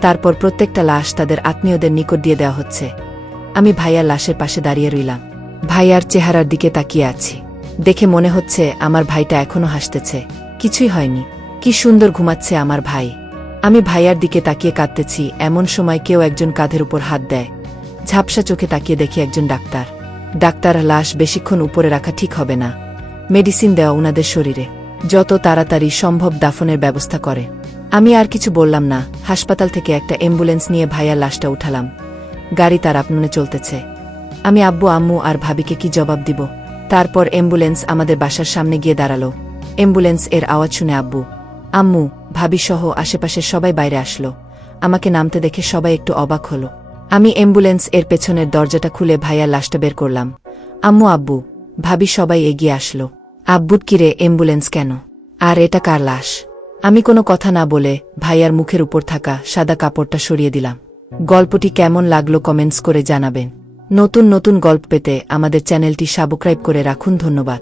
তারপর প্রত্যেকটা লাশ তাদের আত্মীয়দের নিকট দিয়ে দেওয়া হচ্ছে। আমি ভাইয়ার লাশের পাশে দাঁড়িয়ে রইলাম। ভাইয়ার চেহারার দিকে তাকিয়ে আছি। দেখে মনে হচ্ছে আমার ভাইটা এখনো হাসতেছে, কিছুই হয়নি। কি সুন্দর ঘুমাচ্ছে আমার ভাই। আমি ভাইয়ার দিকে তাকিয়ে কাঁদতেছি, এমন সময় কেউ একজন কাঁধের উপর হাত দেয়। ঝাপসা চোখে তাকিয়ে দেখি একজন ডাক্তার। ডাক্তার লাশ বেশিক্ষণ উপরে রাখা ঠিক হবে না, মেডিসিন দেওয়া উনাদের শরীরে, যত তাড়াতাড়ি সম্ভব দাফনের ব্যবস্থা করে। আমি আর কিছু বললাম না। হাসপাতাল থেকে একটা অ্যাম্বুলেন্স নিয়ে ভাইয়ার লাশটা উঠালাম। গাড়ি তার আপনে চলতেছে। আমি আব্বু আম্মু আর ভাবিকে কি জবাব দিব? তারপর অ্যাম্বুলেন্স আমাদের বাসার সামনে গিয়ে দাঁড়ালো। অ্যাম্বুলেন্স এর আওয়াজ শুনে আব্বু আম্মু ভাবি সহ আশেপাশের সবাই বাইরে আসলো। আমাকে নামতে দেখে সবাই একটু অবাক হলো। আমি অ্যাম্বুলেন্স এর পেছনের দরজাটা খুলে ভাইয়ার লাশটা বের করলাম। আম্মু আব্বু ভাবি সবাই এগিয়ে আসলো। আব্বুর কিরে, অ্যাম্বুলেন্স কেন? আর এটা কার লাশ? আমি কোনো কথা না বলে ভাইয়ার মুখের উপর থাকা সাদা কাপড়টা সরিয়ে দিলাম। গল্পটি কেমন লাগলো কমেন্টস করে জানাবেন। নতুন নতুন গল্প পেতে আমাদের চ্যানেলটি সাবস্ক্রাইব করে রাখুন। ধন্যবাদ।